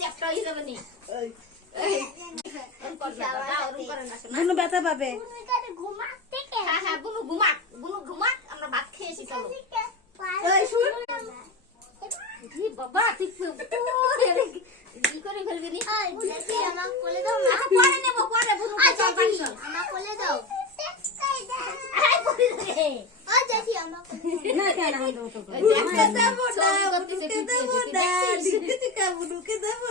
Chapter হয়ে যাবে নি বুনু ব্যথা পাবে। হ্যাঁ হ্যাঁ বুনু ঘুমাক আমরা ভাত খেয়েছি চলো বাবা তুই কি করে ফেলবি নি পরে নেবো পরে বুনু আমার কোলে দাও না কেন আমার বুনুকে দেবো না, বুনুকে দেবো না, বুনুকে দেবো